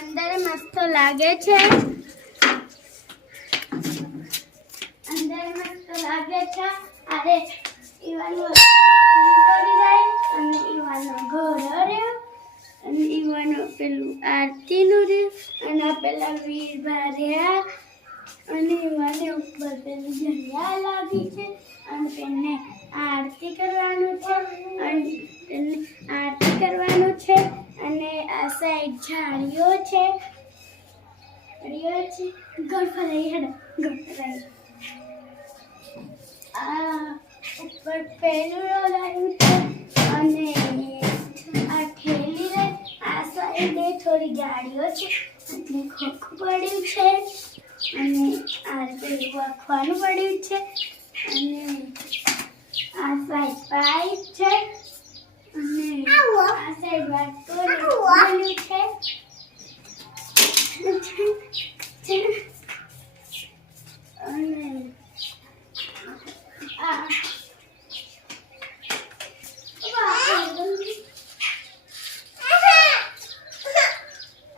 અંદર મસ્ત લાગે છે, અંદર મસ્ત લાગે છે. અરે ઈવાનું તોડી જાય અને ઈવાનો ઘર રહ્યો અને ઈવાનો પેલું આરતીનું રહ્યું અને પેલા વીરભા રહ્યા અને ઈવાને ઉપર પેલું જરિયા લાગી છે અને તેને આરતી કરવાનું છે અને તેને આરતી કરવાનું છે અને આ સાઈડ ઝાડીઓ છે ગળફરાઈ હેડ ગળફરાઈ આ ઉપર પેલું લગાવ્યું છે અને આ ઠેલી રે આ સાઈડે થોડી ગાડીઓ છે એટલે ખોખું પડ્યું છે અને આ પેલું વાખવાનું પડ્યું છે અને આ સાઈડ પાઇપ છે અને આ સાઈડ વાટકોનું છે અને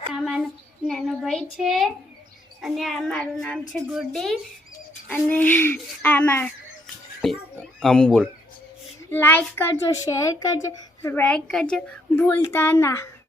આમાં નાનો ભાઈ છે અને આ મારું નામ છે ગુડ્ડી અને આમાં આમ બોલ લાઈક કરજો, શેર કરજો, સબસ્ક્રાઈબ કરજો, ભૂલતા ના.